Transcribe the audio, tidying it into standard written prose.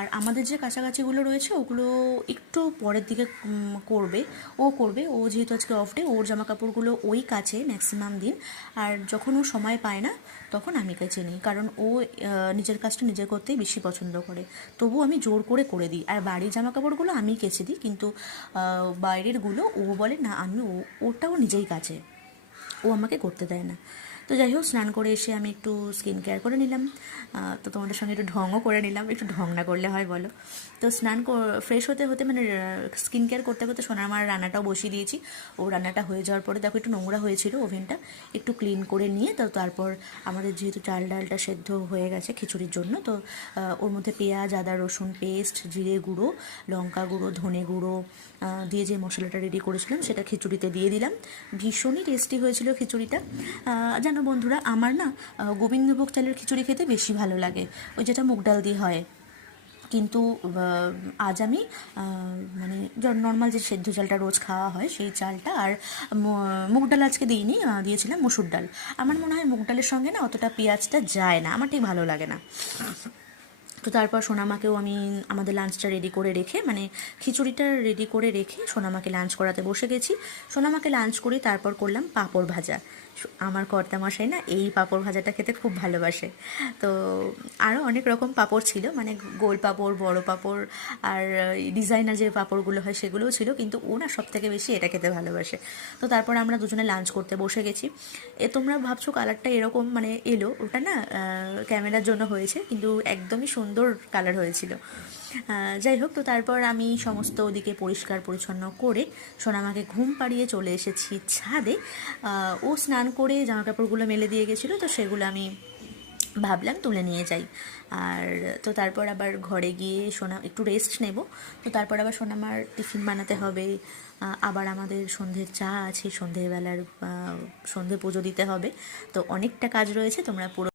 আর আমাদের যে কাছাকাছিগুলো রয়েছে ওগুলো একটু পরের দিকে করবে। ও যেহেতু আজকে অফ ডে, ওর জামা কাপড়গুলো ওই কাচে ম্যাক্সিমাম দিন। আর যখন ও সময় পায় না তখন আমি কেচে নিই, কারণ ও নিজের কাজটা নিজে করতেই বেশি পছন্দ করে। তবু আমি জোর করে করে দিই। আর বাড়ির জামা কাপড়গুলো আমি কেচে দিই, কিন্তু বাইরেরগুলো ও বলে না, ওটাও নিজেই কাচে, ও আমাকে করতে দেয় না। তো যাই হোক, স্নান করে এসে আমি একটু স্কিন কেয়ার করে নিলাম। তো তোমাদের সঙ্গে একটু ঢংও করে নিলাম, একটু ঢং না করলে হয় বলো। তো ফ্রেশ হতে হতে মানে স্কিন কেয়ার করতে করতে সোনামার রান্নাটাও বসিয়ে দিয়েছি। ও রান্নাটা হয়ে যাওয়ার পরে দেখো একটু নোংরা হয়েছিল ওভেনটা, একটু ক্লিন করে নিয়ে তো তারপর আমাদের যেহেতু চাল ডালটা সেদ্ধ হয়ে গেছে খিচুড়ির জন্য, তো ওর মধ্যে পেঁয়াজ, আদা, রসুন পেস্ট, জিরে গুঁড়ো, লঙ্কা গুঁড়ো, ধনে গুঁড়ো দিয়ে যে মশলাটা রেডি করেছিলাম সেটা খিচুড়িতে দিয়ে দিলাম। ভীষণই টেস্টি হয়েছিল খিচুড়িটা। জানো বন্ধুরা, আমার না গোবিন্দভোগ চালের খিচুড়ি খেতে বেশি ভালো লাগে, ওই যেটা মুগ ডাল দিয়ে হয়। কিন্তু আজ আমি মানে নর্মাল যে সেদ্ধ চালটা রোজ খাওয়া হয় সেই চালটা, আর মুগ ডাল আজকে দিইনি, দিয়েছিলাম মসুর ডাল। আমার মনে হয় মুগ ডালের সঙ্গে না অতটা পেঁয়াজটা যায় না, আমার ঠিক ভালো লাগে না। তো তারপর সোনামাকেও আমি আমাদের লাঞ্চটা রেডি করে রেখে, মানে খিচুড়িটা রেডি করে রেখে সোনামাকে লাঞ্চ করাতে বসে গেছি। সোনামাকে লাঞ্চ করে তারপর করলাম পাঁপড় ভাজা। আমার কর্তামশাই না এই পাঁপড় ভাজাটা খেতে খুব ভালোবাসে। তো আরও অনেক রকম পাঁপড় ছিল, মানে গোল পাঁপড়, বড় পাঁপড়, আর ডিজাইনার যে পাঁপড়গুলো হয় সেগুলোও ছিল, কিন্তু ও না সব থেকে বেশি এটা খেতে ভালোবাসে। তো তারপর আমরা দুজনে লাঞ্চ করতে বসে গেছি। তোমরা ভাবছো কালারটা এরকম মানে এলো, ওটা না ক্যামেরার জন্য হয়েছে, কিন্তু একদমই সুন্দর কালার হয়েছিল। যাই হোক, তো তারপর আমি সমস্ত ওদিকে পরিষ্কার পরিচ্ছন্ন করে সোনামাকে ঘুম পাড়িয়ে চলে এসেছি ছাদে। ও স্নান করে জামা কাপড়গুলো মেলে দিয়ে গেছিলো, তো সেগুলো আমি ভাবলাম তুলে নিয়ে যাই। আর তো তারপর আবার ঘরে গিয়ে একটু রেস্ট নেব। তো তারপর আবার সোনামার টিফিন বানাতে হবে। আবার আমাদের সন্ধ্যের চা আছে, সন্ধেবেলার সন্ধে পুজো দিতে হবে। তো অনেকটা কাজ রয়েছে, তোমরা পুরো